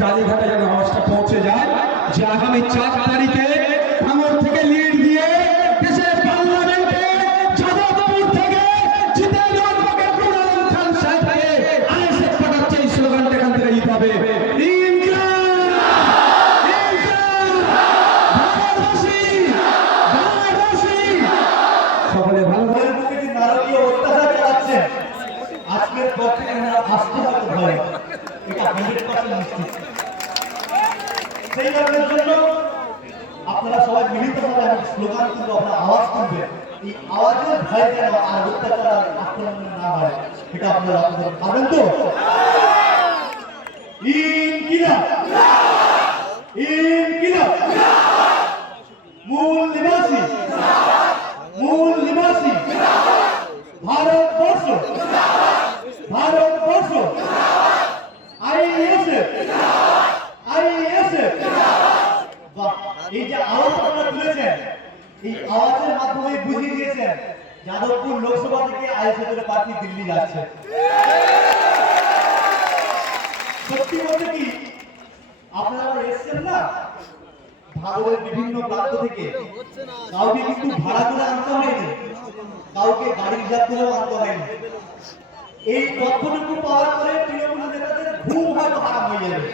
কালীঘাটে যেন আওয়াজটা পৌঁছে যায় যে আগামী 4 তারিখে ভাঙড় থেকে লিড দিয়ে দেশের পার্লামেন্টে যাদবপুর থেকে জিতেন্দ্র কুণাল খান সাহেবকে আইএসএফ পাঠাচ্ছে এই স্লোগানটা এখান থেকে দিতে হবে। সকলে ভালো নারকীয় অত্যাচার চালাচ্ছেন আজকের পক্ষে আসতে হতে হয় এটা 100% নিশ্চিত। সেই কারণের জন্য আপনারা সবাই মিলিতভাবে আমাদের স্লোগান কিন্তু আপনারা আওয়াজ তুলবেন। এই আওয়াজের ভয় যেন আর অত্যাচার আক্রমণ না হয় এটা আপনারা পাবেন তো। ইনকিলাব ইনকিলাব মূল নিবাসী ভারতবর্ষ ভারতবর্ষ আইএসএফ আইএসএফ। এই যে আওয়াজ আপনারা তুলেছেন এই আওয়াজের মাধ্যমে বুঝিয়ে দিয়েছেন যাদবপুর লোকসভা থেকে আইএসএফ এর প্রার্থী দিল্লি যাচ্ছে। সত্যি বলতে কি আপনারা এসেছেন না ভারতের বিভিন্ন প্রান্ত থেকে, কাউকে কিন্তু ভাড়া করে আনতে হয়নি, কাউকে গাড়ি রিজার্ভ করেও আনতে হয়নি। এই তথ্যটুকু পাওয়ার পরে তৃণমূল নেতাদের ঘুম হয়তো হারাম হয়ে যাবে।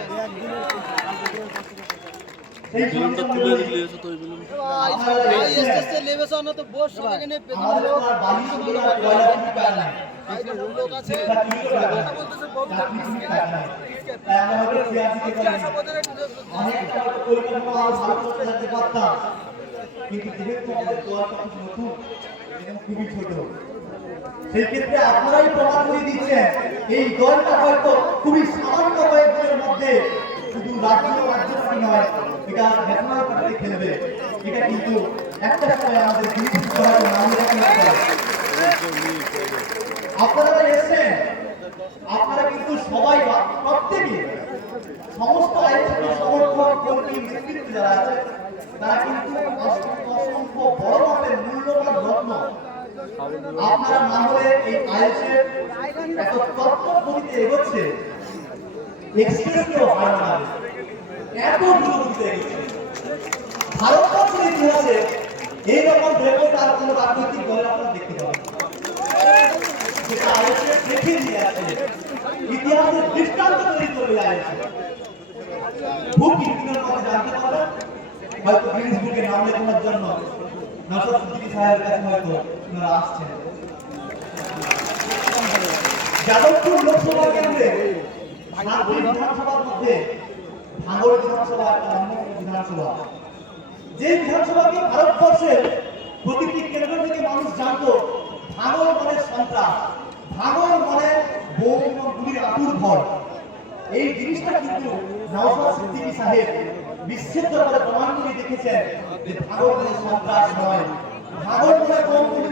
খুবই ছোট, সেই ক্ষেত্রে আপনারাই প্রমাণ করে দিচ্ছেন এই দলটা হয়তো খুবই সামান্য কয়েকজনের মধ্যে শুধু রাজ্যপাতি নয়, এটা ন্যাশনাল পার্টিতে খেলবে। এটা কিন্তু একটা সময় আমাদের আপনারা এসেছেন, আপনারা কিন্তু সবাই প্রত্যেকে সমস্ত আইএসএফের সমর্থক কর্মী নেতৃত্ব যারা আছে তারা কিন্তু অসংখ্য বড় মাপের মূল্যবান রত্ন আপনারা না হলে এই আইএসএফ এত তত্ত্বগতিতে এগোচ্ছে এক্সপ্রেসকেও হার মানাবে, এত দ্রুতগতিতে এগোচ্ছে। ভারতবর্ষের ইতিহাসে এইরকম রেকর্ড আর কোনো রাজনৈতিক দলের আপনারা দেখতে পাবেন যেটা আইএসএফ দেখিয়ে দিয়ে আছে, ইতিহাসের দৃষ্টান্ত তৈরি করে আইএসএফ। খুব কিছুদিনের মধ্যে জানতে পারবেন হয়তো গিনিস বুকে নাম লেখানোর জন্য নওশাদ সিদ্দিকী সাহেবের কাছে হয়তো আপনারা আসছেন। যাদবপুর লোকসভা কেন্দ্রে 7টি বিধানসভার মধ্যে ভাঙড় বিধানসভা একটা অন্যতম বিধানসভা, যে বিধানসভাকে ভারতবর্ষের প্রতিটি কেন্দ্র থেকে মানুষ জানতো ভাঙড় মানে সন্ত্রাস, ভাঙড় মানে বোম এবং গুলির আতুরঘর। এই জিনিসটা কিন্তু নওশাদ সিদ্দিকী সাহেব বিচ্ছেদ করে প্রমাণ করে দেখেছেন যে ভাঙড় মানে সন্ত্রাস নয়, ভাঙড় মানে বোম গুলি